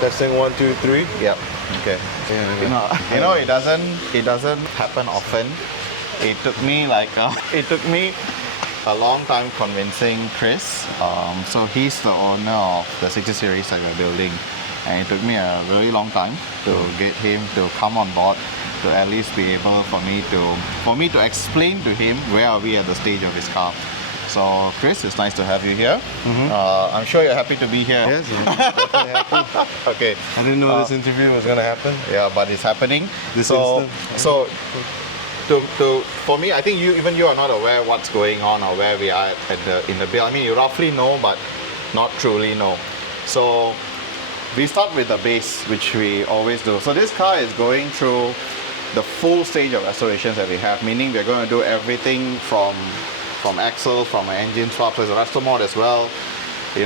Testing 1, 2, 3. Yep. Okay. It doesn't happen often. It took me a long time convincing Chris. So he's the owner of the 60 series that we're building, and it took me a really long time to get him to come on board, to at least be able for me to explain to him where are we at the stage of his car. So Chris, it's nice to have you here. I'm sure you're happy to be here. Yes, I'm definitely happy. Okay. I didn't know this interview was going to happen. Yeah, but it's happening. Instant. For me, I think you are not aware what's going on or where we are in the build. I mean, you roughly know, but not truly know. So we start with the base, which we always do. So this car is going through the full stage of restorations that we have, meaning we're going to do everything from axle, from an engine swap. So it's a resto mod as well. We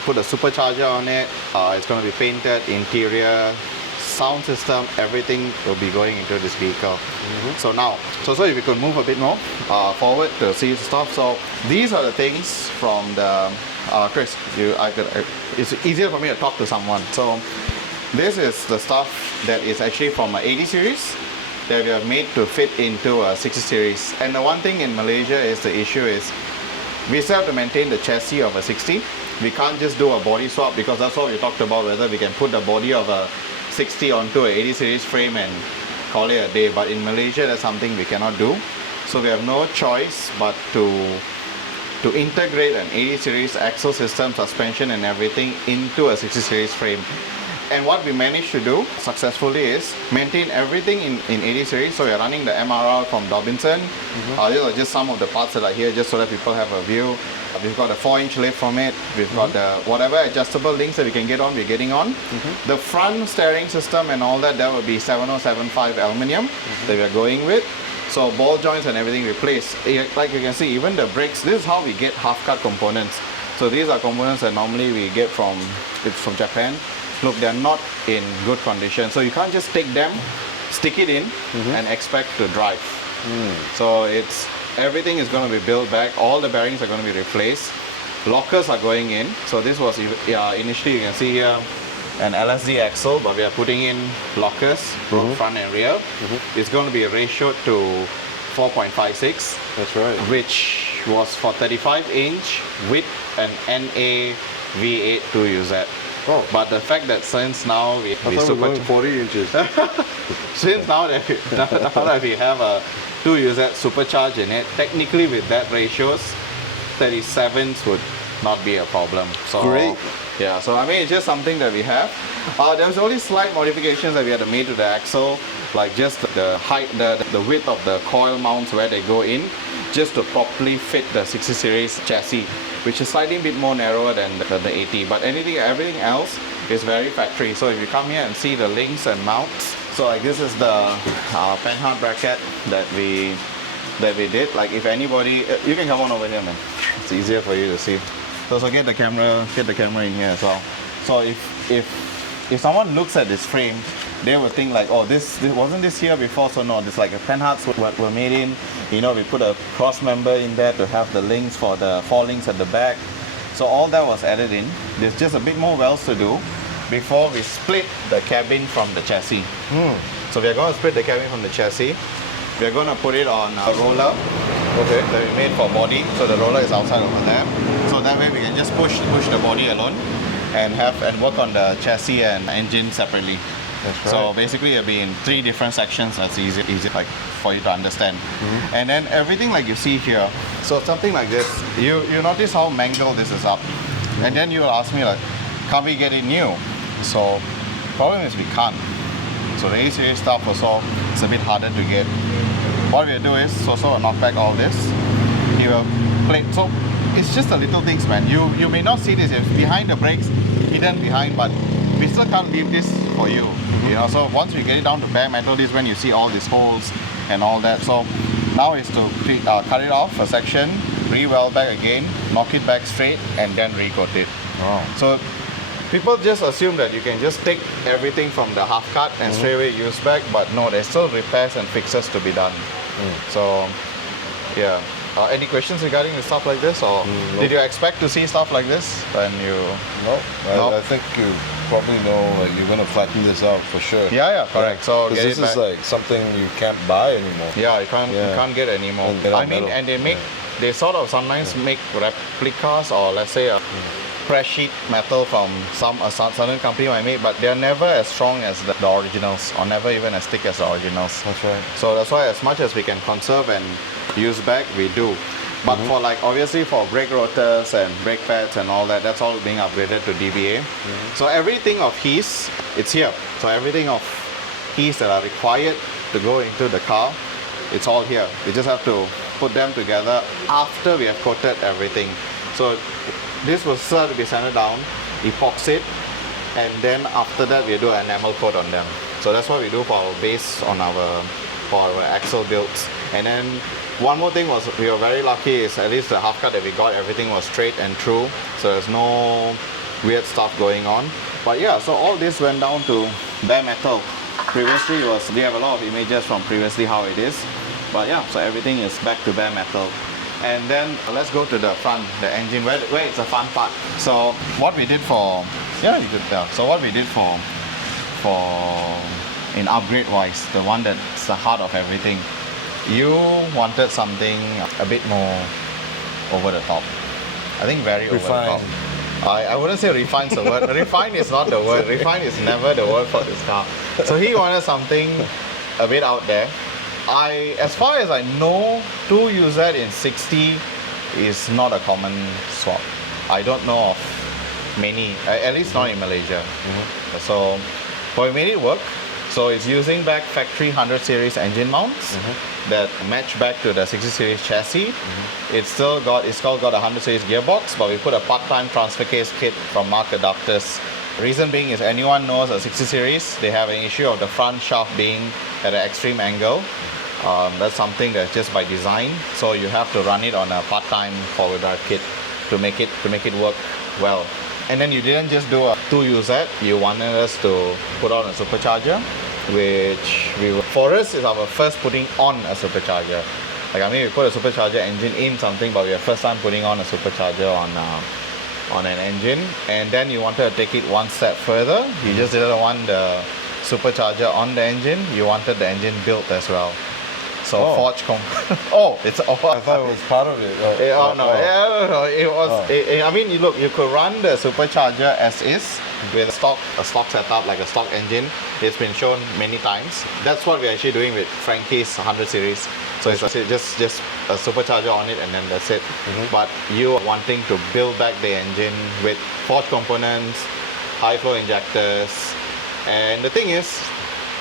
put a supercharger on it. It's going to be painted, interior, sound system, everything will be going into this vehicle. So now, so if we could move a bit more forward to see the stuff. So these are the things from the Chris. It's easier for me to talk to someone. So this is the stuff that is actually from an 80 series that we have made to fit into a 60 series. And the one thing in Malaysia is the issue is we still have to maintain the chassis of a 60. We can't just do a body swap, because that's what we talked about, whether we can put the body of a 60 onto a 80 series frame and call it a day. But in Malaysia, that's something we cannot do. So we have no choice but to integrate an 80 series axle system, suspension and everything into a 60 series frame. And what we managed to do successfully is maintain everything in 80 series. So we're running the MRR from Dobinson. These are just some of the parts that are here, just so that people have a view. We've got a 4-inch lift from it. We've got the whatever adjustable links that we can get on, we're getting on. The front steering system and all that will be 7075 aluminium that we're going with. So ball joints and everything replaced. Like you can see, even the brakes, this is how we get half-cut components. So these are components that normally we get from Japan. Look, they're not in good condition. So you can't just take them, stick it in, and expect to drive. So everything is going to be built back. All the bearings are going to be replaced. Lockers are going in. So this was, initially you can see here, an LSD axle, but we are putting in lockers, front and rear. It's going to be ratioed to 4.56. That's right. Which was for 35-inch with an NA V8 2UZ. Oh. But the fact that since now we going 40 inches. Since now that we have a 2UZ supercharged in it, technically with that ratios, 37s would not be a problem. So great. Yeah, so I mean, it's just something that we have. There's only slight modifications that we had to make to the axle, like just the height, the width of the coil mounts where they go in, just to properly fit the 60 series chassis, which is slightly a bit more narrower than the 80. But everything else is very factory. So if you come here and see the links and mounts, so like this is the penhard bracket that we did. Like if anybody, you can come on over here, man. It's easier for you to see. So get the camera in here as well. So if someone looks at this frame, they will think like, oh, this wasn't this here before. So no, this like a penhards were made in. We put a cross member in there to have the links for the 4 links at the back. So all that was added in. There's just a bit more welds to do before we split the cabin from the chassis. So we're going to split the cabin from the chassis. We're going to put it on a roller that we made for body. So the roller is outside over there. So that way we can just push the body alone and work on the chassis and engine separately. That's right. So basically it'll be in 3 different sections. That's easy like for you to understand. And then everything like you see here. So something like this, you notice how mangled this is up. And then you will ask me like, can't we get it new? So problem is we can't. So the A-series stuff also, it's a bit harder to get. What we'll do is also knock back all this. You will plate. So it's just the little things, man. You may not see this. It's behind the brakes, hidden behind, but we still can't leave this for you. So once we get it down to bare metal, this is when you see all these holes and all that. So now is to cut it off a section, re-weld back again, knock it back straight, and then re-coat it. So people just assume that you can just take everything from the half cut and straight away use back, but no, there's still repairs and fixes to be done. So yeah. Any questions regarding the stuff like this, or nope. did you expect to see stuff like this when you? No, No? I think you probably know like you're gonna flatten this out for sure. Yeah, correct. So 'Cause get this it is back. like something you can't buy anymore. Yeah, you can't get any more. And they're not I mean, metal. and they make they sort of sometimes make replicas, or let's say a press sheet metal from a certain company might make, but they're never as strong as the originals, or never even as thick as the originals. That's right. So that's why as much as we can conserve and use back, we do. But for like obviously for brake rotors and brake pads and all that, that's all being upgraded to DBA. So everything of his, it's here. So everything of his that are required to go into the car, it's all here. We just have to put them together after we have coated everything. So this will start to be sanded down, epoxied, and then after that we do an enamel coat on them. So that's what we do for our base on for our axle builds. And then one more thing was we were very lucky is at least the half cut that we got, everything was straight and true. So there's no weird stuff going on. But yeah, so all this went down to bare metal. Previously we have a lot of images from previously how it is. But yeah, so everything is back to bare metal. And then let's go to the front, the engine, where it's the fun part. So what we did for, so what we did for in upgrade wise, the one that's the heart of everything, you wanted something a bit more over the top. I think very Refined. over the top. I wouldn't say refine's the word. Refine is not the word. Refine is never the word for this car. So he wanted something a bit out there. As far as I know, 2UZ in 60 is not a common swap. I don't know of many, at least not in Malaysia. So, but we made it work. So it's using back factory 100 series engine mounts that match back to the 60 series chassis. It's still got a 100 series gearbox, but we put a part-time transfer case kit from Mark Adapters. Reason being is anyone knows a 60 series, they have an issue of the front shaft being at an extreme angle. That's something that's just by design. So you have to run it on a part-time forward drive kit to make it work well. And then you didn't just do a 2UZ, you wanted us to put on a supercharger, which for us is our first putting on a supercharger. Like I mean, we put a supercharger engine in something, but we are first time putting on a supercharger on an engine. And then you wanted to take it one step further. You just didn't want the supercharger on the engine, you wanted the engine built as well. So forge it's I thought it was part of it. no. It was. I mean, you could run the supercharger as is with a stock setup, like a stock engine. It's been shown many times. That's what we're actually doing with Frankie's 100 series. So it's just a supercharger on it, and then that's it. But you are wanting to build back the engine with forged components, high flow injectors, and the thing is,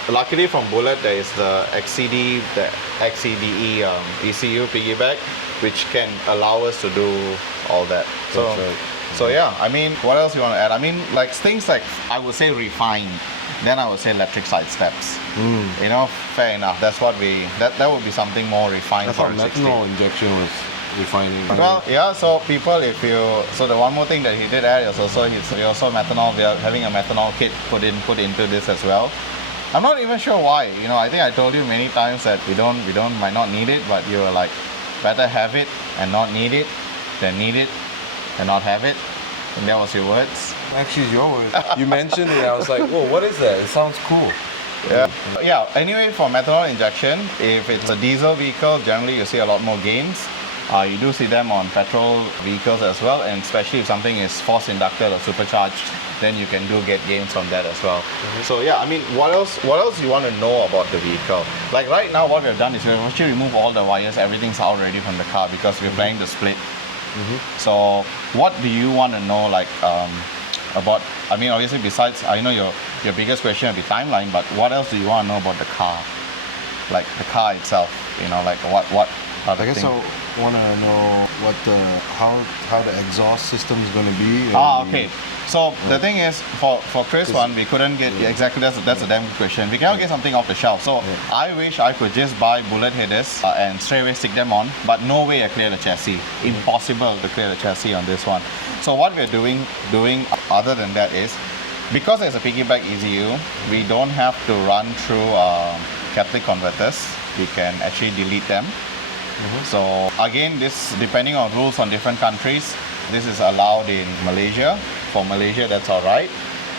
luckily from Bullet there is the XCD, the XCDE ECU piggyback, which can allow us to do all that. That's right. So yeah, I mean, what else you want to add? I mean, like things like, I would say refined, then I would say electric side steps. You know, fair enough. That's what that would be something more refined I for thought a 60. methanol injection was refining. Well, yeah, so people, so the one more thing that he did add is also, we are having a methanol kit put into this as well. I'm not even sure why. You know, I think I told you many times that we might not need it, but you were like, better have it and not need it than need it and not have it. And that was your words. Actually, it's your word. You mentioned it. I was like, whoa, what is that? It sounds cool. Yeah. Anyway, for methanol injection, if it's a diesel vehicle, generally you see a lot more gains. You do see them on petrol vehicles as well, and especially if something is force inducted or supercharged, then you can get gains from that as well. So yeah, I mean, what else you want to know about the vehicle? Like right now, what we've done is we've actually removed all the wires, everything's out already from the car because we're planning to split. So what do you want to know, like about? I mean, obviously, besides, I know your biggest question will be timeline, but what else do you want to know about the car? Like the car itself, you know, like what I guess I want to know how the exhaust system is going to be. Okay. So the thing is, for Chris one, we couldn't get exactly. That's a damn good question. We cannot get something off the shelf. So I wish I could just buy bullet headers and straight away stick them on, but no way I clear the chassis. Impossible to clear the chassis on this one. So what we're doing other than that is, because there's a piggyback ECU, we don't have to run through catalytic converters. We can actually delete them. So again, this depending on rules on different countries, this is allowed in Malaysia. For Malaysia, that's all right.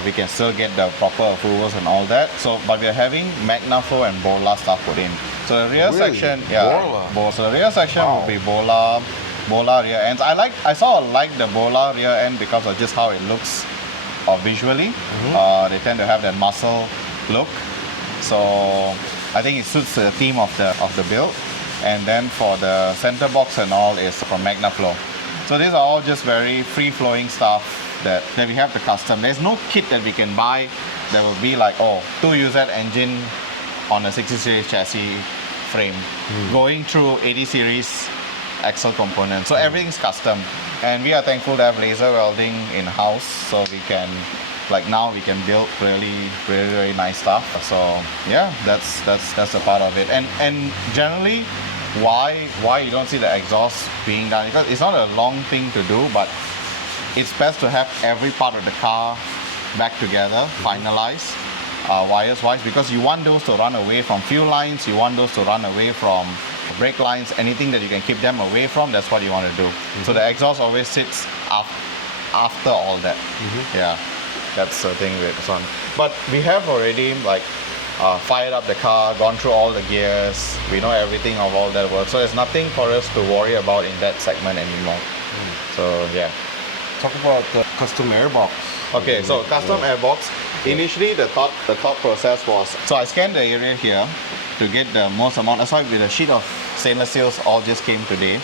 We can still get the proper approvals and all that. So, but we're having MagnaFlow and Bola stuff put in. So the rear Really? section, yeah, Bola? So the rear section will be Bola rear ends. I sort of like the Bola rear end because of just how it looks visually. They tend to have that muscle look. So I think it suits the theme of the build. And then for the center box and all is from MagnaFlow. So these are all just very free-flowing stuff that we have to custom. There's no kit that we can buy that will be like, 2UZ engine on a 60 series chassis frame, going through 80 series axle components. So everything's custom. And we are thankful to have laser welding in-house, so we can, like now we can build really nice stuff. So yeah, that's a part of it. And generally, why you don't see the exhaust being done, because it's not a long thing to do, but it's best to have every part of the car back together, finalized, wires-wise, because you want those to run away from fuel lines, you want those to run away from brake lines, anything that you can keep them away from, that's what you want to do. So the exhaust always sits after all that. Yeah, that's the thing with this one. But we have already fired up the car, gone through all the gears, we know everything of all that work. So there's nothing for us to worry about in that segment anymore. So yeah. Talk about the custom airbox. Okay, so custom airbox. Initially, the thought process was, so I scanned the area here to get the most amount. That's why with a sheet of stainless steels all just came today.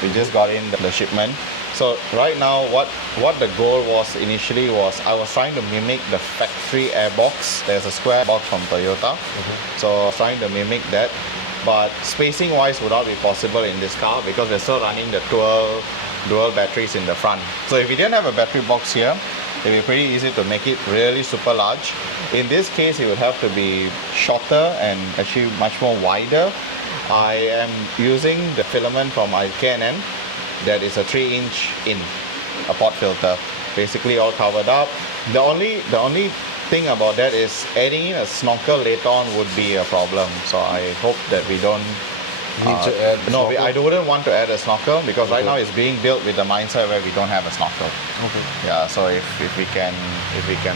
We just got in the shipment. So right now, what the goal was initially was I was trying to mimic the factory airbox. There's a square box from Toyota. So I was trying to mimic that. But spacing wise would not be possible in this car because we're still running the dual batteries in the front. So if we didn't have a battery box here, it would be pretty easy to make it really super large. In this case, it would have to be shorter and actually much more wider. I am using the filament from K&N that is a 3-inch in, a pot filter, basically all covered up. The only thing about that is adding in a snorkel later on would be a problem. So I hope that we don't need to add I wouldn't want to add a snorkel because right now it's being built with the mindset where we don't have a snorkel. Yeah, so if we can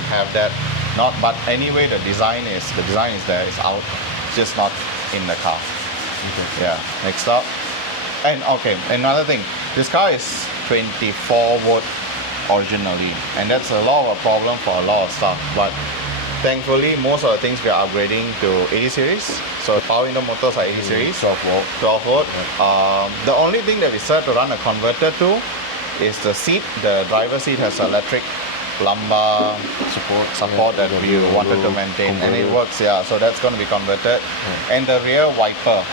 have that, but anyway the design is there, it's out, just not in the car. Yeah, next up. And another thing, this car is 24 volt originally, and that's a lot of a problem for a lot of stuff, but thankfully most of the things we are upgrading to 80 series. So power window motors are 80 series, 12 volt. The only thing that we start to run a converter to is the seat. The driver's seat has electric lumbar support that we wanted to maintain, and it works. Yeah, so that's going to be converted. And the rear wiper,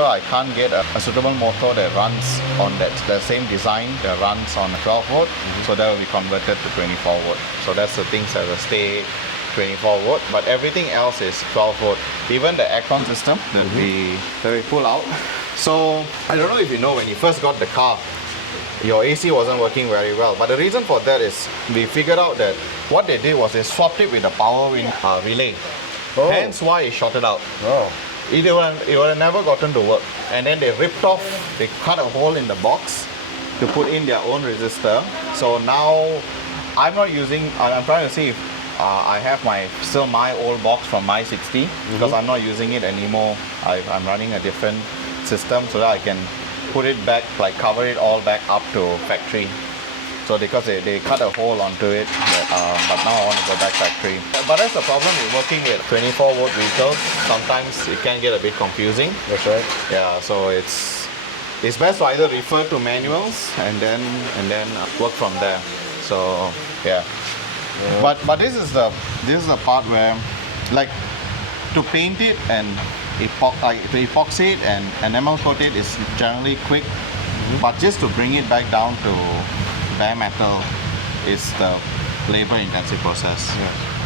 I can't get a suitable motor that runs on the same design that runs on 12 volt. So that will be converted to 24 volt. So that's the things that will stay 24 volt, but everything else is 12 volt. Even the aircon system that we pull out. So I don't know if you know, when you first got the car, your AC wasn't working very well, but the reason for that is we figured out that what they did was they swapped it with the power relay. Hence why it shorted out. It would have never gotten to work. And then they cut a hole in the box to put in their own resistor. So now I'm trying to see if I have still my old box from my 60 because I'm not using it anymore. I'm running a different system so that I can put it back, cover it all back up to factory. So because they cut a hole onto it, but now I want to go back factory. But that's the problem with working with 24 volt vehicles. Sometimes it can get a bit confusing. That's right. Yeah, so it's best to either refer to manuals and then work from there. So yeah. But this is the part where, to paint it and to epoxy it and enamel coat it is generally quick, but just to bring it back down to bare metal is the labor intensive process.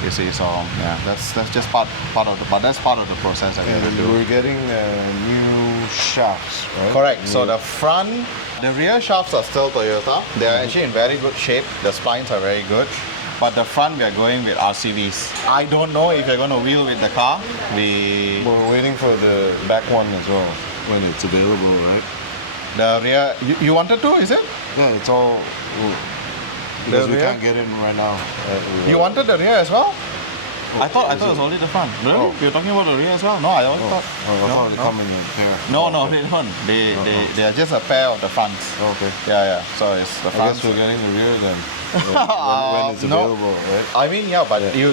You see, so yeah, that's just part of the process that we have to do. We're getting new shafts, right? Correct. So the rear shafts are still Toyota. They are actually in very good shape. The splines are very good. But the front we are going with RCVs. I don't know if you're going to wheel with the car. We're waiting for the back one as well. when it's available, right? The rear, you wanted to, is it? Yeah, it's all because we rear? can't get in right now. You wanted the rear as well? I thought it was only the front. Really? Oh. You're talking about the rear as well? No, I always thought. I thought they come in a pair. No, Okay. they don't. They are just a pair of the fronts. Okay. Yeah. So it's the I front. guess we're getting the rear then. When it's No. available, right? I mean, yeah, but you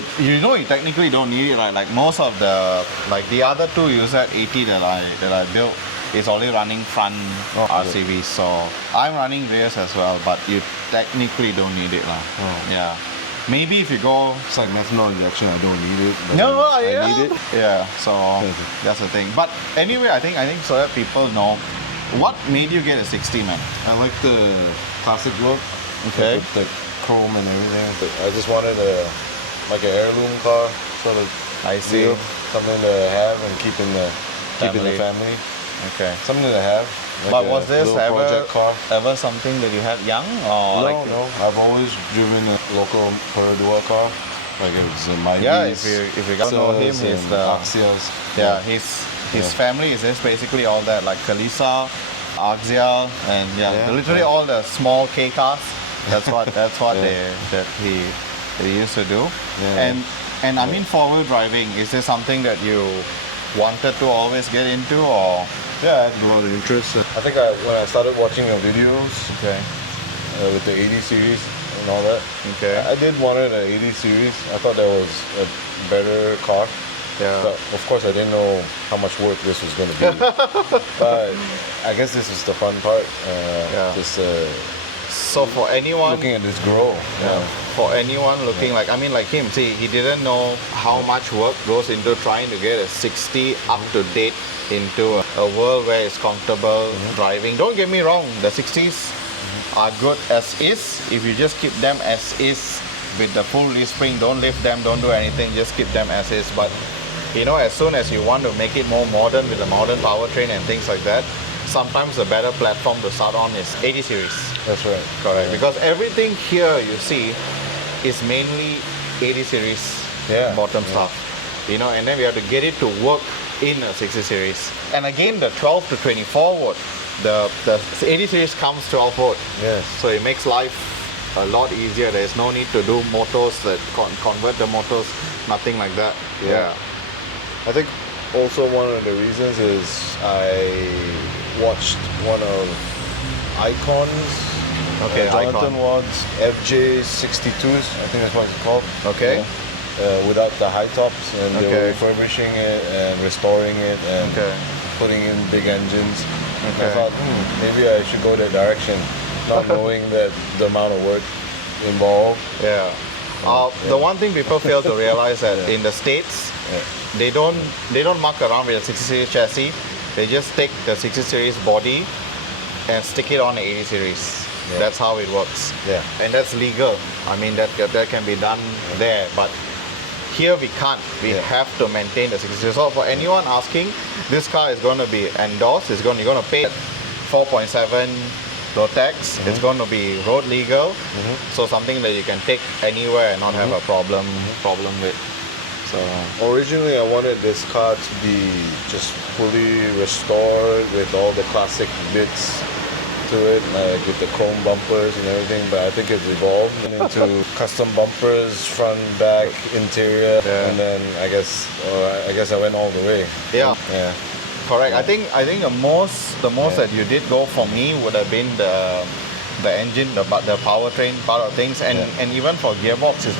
technically don't need it, right? Like most of the other two UZ80 that I built is only running front RCVs. So I'm running rears as well, but you technically don't need it, lah. Oh. Yeah. Maybe if you go. It's like methanol injection. I don't need it. But No, I need it. Yeah, so that's the thing. But anyway, I think so that people know what made you get a 60, man. I like the classic look. Okay. With the chrome and everything. I just wanted an heirloom car, sort of. I see. deal. Something to have and keep in the family. Okay. Something to have. Like But a was this little project car? ever something that you had young or No. I've always driven a local Perodua car. Like it's a Mighty. Yeah, if you got to know him, he's the Axias. his family is just basically all that, like Kalisa, Axial, and literally all the small K cars. That's what he used to do. Yeah. And I mean, forward driving, is this something that you wanted to always get into, or? Yeah, I had a lot of interest. I think when I started watching your videos Okay. with the 80 series and all that, Okay. I did wanted an 80 series. I thought that was a better car. Yeah. But of course, I didn't know how much work this was going to be. But I guess this is the fun part. Just So for anyone looking at this grow. for anyone looking like him, see, he didn't know how much work goes into trying to get a 60 up to date into a world where it's comfortable driving. Don't get me wrong, the 60s are good as is. If you just keep them as is with the full leaf spring, don't lift them, don't do anything, just keep them as is. But as soon as you want to make it more modern with the modern powertrain and things like that, sometimes the better platform to start on is 80 series. That's right. Correct. Because everything here you see is mainly 80 series bottom stuff. And then we have to get it to work in a 60 series. And again, the 12 to 24 volt, the 80 series comes 12 volt. Yes. So it makes life a lot easier. There's no need to do motors that convert the motors, nothing like that. Yeah. I think also one of the reasons is I watched one of Icon's Jonathan Icon. Watt's FJ62s, I think that's what it's called. Okay. Without the high tops, and they were Okay. refurbishing it and restoring it and putting in big engines. Okay. I thought maybe I should go that direction, not knowing that the amount of work involved. Yeah. The one thing people fail to realize that in the States, they don't muck around with a 60 series chassis. They just take the 60 series body and stick it on the 80 series. Yeah. That's how it works. Yeah. And that's legal. I mean, that can be done there, but here we can't. We have to maintain the 60 series. So for anyone asking, this car is going to be endorsed. You're going to pay 4.7 low tax. It's going to be road legal. So something that you can take anywhere and not have a problem with. So Originally, I wanted this car to be just fully restored with all the classic bits to it, like with the chrome bumpers and everything, but I think it's evolved into custom bumpers, front, back, interior, and then I guess I went all the way. Yeah. Yeah. Correct. I think the most that you did go for me would have been the engine, the powertrain part of things, and even for gearbox, he's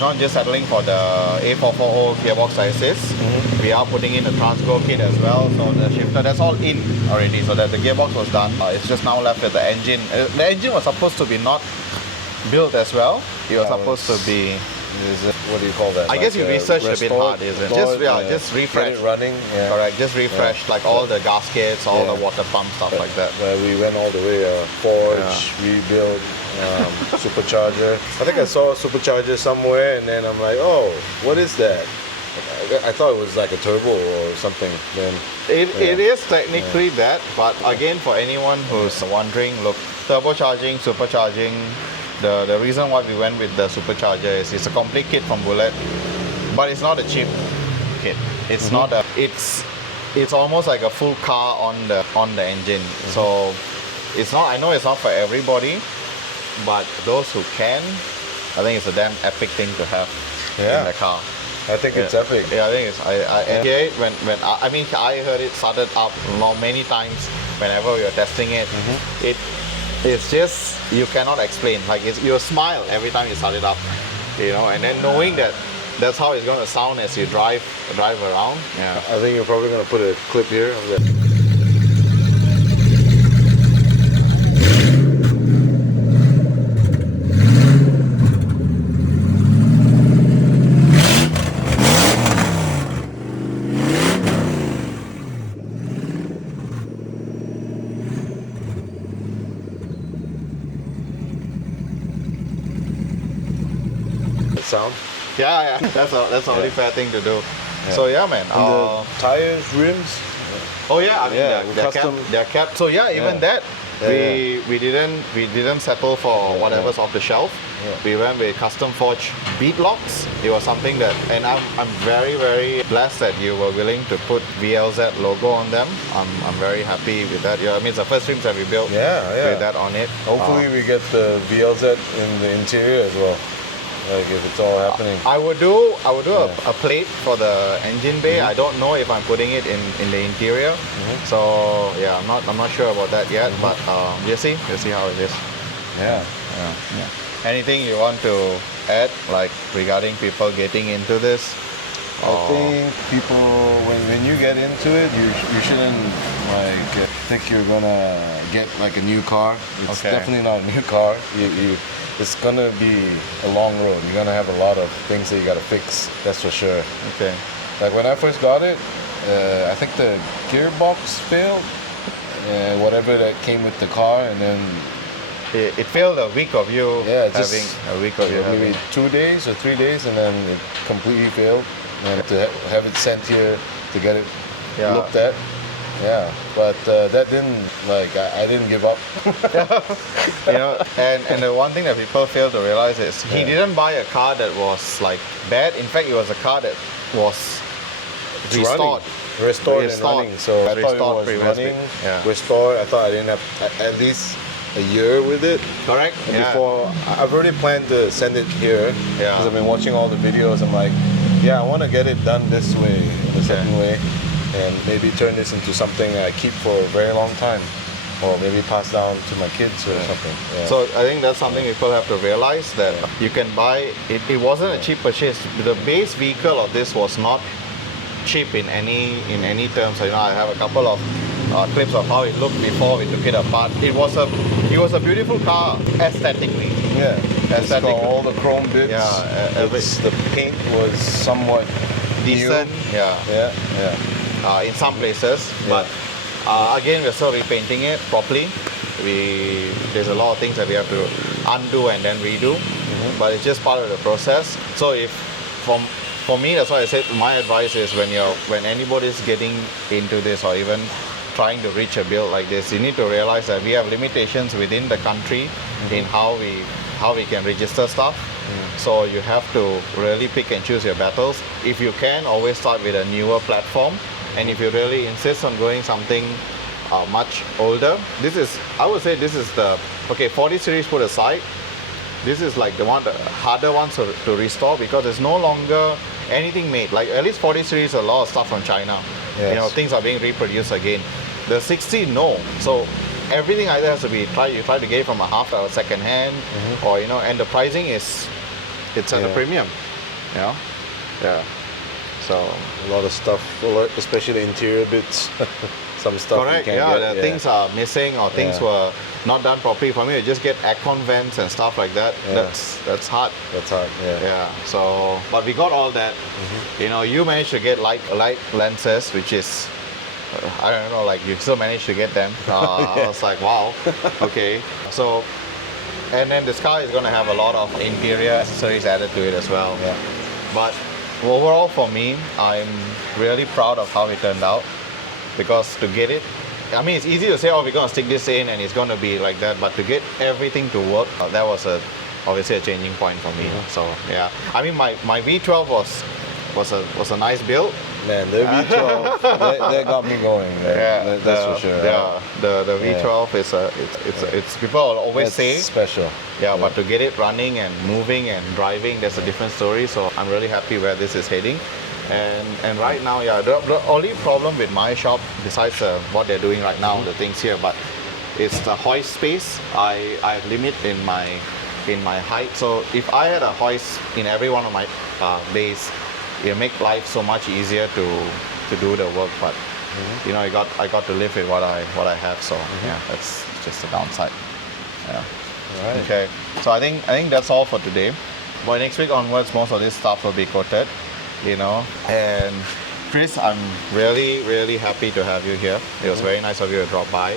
not just settling for the A440 gearbox sizes. We are putting in the Transgo kit as well, so the shifter, that's all in already, so that the gearbox was done. It's just now left with the engine. The engine was supposed to be not built as well. It was supposed to be... What do you call that? I guess you researched a bit hard, isn't it? Just refresh. Get it running. Yeah. Correct, just refresh, like all the gaskets, all the water pump stuff like that. We went all the way, forge, rebuild, supercharger. I think I saw a supercharger somewhere, and then I'm like, oh, what is that? I thought it was like a turbo or something. Then it is technically that, but again, for anyone who's wondering, look, turbocharging, supercharging. The reason why we went with the supercharger is it's a complete kit from Bullet, but it's not a cheap kit. It's not a. It's it's almost like a full car on the engine. So it's not. I know it's not for everybody, but those who can, I think it's a damn epic thing to have in the car. I think it's epic. Yeah, I think it's. I hear it when I heard it started up many times whenever we were testing it. It's just you cannot explain. Like you smile every time you start it up, and then knowing that that's how it's going to sound as you drive around. Yeah. I think you're probably going to put a clip here of that. Sound. Yeah, that's the only fair thing to do. Yeah. So yeah, man. And the tires, rims. Oh yeah, I mean we they're kept. So yeah, even that we didn't settle for whatever's off the shelf. Yeah. We went with custom forged bead locks. It was something that, and I'm very very blessed that you were willing to put VLZ logo on them. I'm very happy with that. Yeah, I mean it's the first rims that we built with that on it. Hopefully we get the VLZ in the interior as well. Like if it's all happening. I would do a plate for the engine bay. I don't know if I'm putting it in the interior. So yeah, I'm not sure about that yet. But we'll see how it is. Yeah. Anything you want to add, like regarding people getting into this? I think people, when you get into it, you shouldn't like think you're gonna get like a new car. It's definitely not a new car. It's gonna be a long road. You're gonna have a lot of things that you gotta fix. That's for sure. Okay. Like when I first got it, I think the gearbox failed. Whatever that came with the car, and then it failed a week of you having a week of you maybe 2 days or 3 days, and then it completely failed. And to have it sent here to get it looked at. Yeah, but that didn't, like, I didn't give up. And the one thing that people fail to realize is he didn't buy a car that was like bad. In fact, it was a car that was restored. Restored and running. So I thought it was running, restored. I thought I didn't have at least a year with it. Correct. Before, I've already planned to send it here. Because I've been watching all the videos. I'm like, I want to get it done this way, in a certain way. And maybe turn this into something I keep for a very long time, or maybe pass down to my kids or something. Yeah. So I think that's something people have to realize, that you can buy it. It wasn't a cheap purchase. The base vehicle of this was not cheap in any terms. I have a couple of clips of how it looked before we took it apart. It was a beautiful car aesthetically. Yeah, it's got all the chrome bits. Yeah, the paint was somewhat decent. New. In some places, but again, we're still repainting it properly. There's a lot of things that we have to undo and then redo, but it's just part of the process. So for me, that's why I said my advice is when anybody's getting into this or even trying to reach a build like this, you need to realize that we have limitations within the country in how we can register stuff. So you have to really pick and choose your battles. If you can, always start with a newer platform. And if you really insist on going something much older, I would say this is 40 series put aside, this is like the harder ones to restore, because there's no longer anything made. Like at least 40 series, a lot of stuff from China. Yes. Things are being reproduced again. The 60, no. So everything either has to be you try to get it from a half or second hand, or and the pricing it's at a premium. Yeah. So a lot of stuff, especially the interior bits. Some stuff. Correct. Things are missing, or things were not done properly. For me, you just get aircon vents and stuff like that. That's hard. That's hard. Yeah. So, but we got all that. You managed to get light lenses, which is I don't know. Like you still managed to get them. I was like, wow. Okay. So, and then this car is going to have a lot of interior accessories added to it as well. Yeah. But overall, for me, I'm really proud of how it turned out, because to get it, I mean, it's easy to say, we're going to stick this in and it's going to be like that, but to get everything to work, that was obviously a changing point for me. So yeah, I mean, my V12 was a nice build, Man, the V12, they got me going. That's for sure. Yeah, the V12 is it's people always say special. Yeah, but to get it running and moving and driving, there's a different story. So I'm really happy where this is heading. And right now, yeah, the only problem with my shop, besides what they're doing right now, the things here, but it's the hoist space. I limit in my height. So if I had a hoist in every one of my bays, it make life so much easier to do the work. But you know, I got to live with what I have. So yeah, that's just the downside. Yeah. Right. Okay. So I think that's all for today. But next week onwards, most of this stuff will be coated. You know, and Chris, I'm really, really happy to have you here. It was very nice of you to drop by.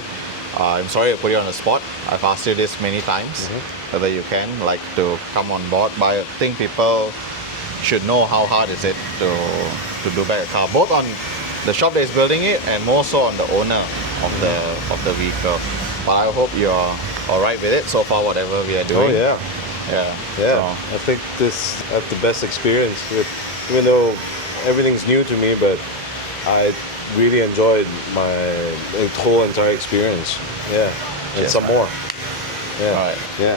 I'm sorry to put you on the spot. I've asked you this many times, whether you can to come on board. But I think people should know how hard is it to do back a car, both on the shop that is building it and more so on the owner of the vehicle. But I hope you're all right with it so far, whatever we are doing. Oh yeah. So, I think this I have the best experience with, even though everything's new to me, but I really enjoyed my whole entire experience. Yeah, and Cheers, some man. more. Yeah. all right. Yeah.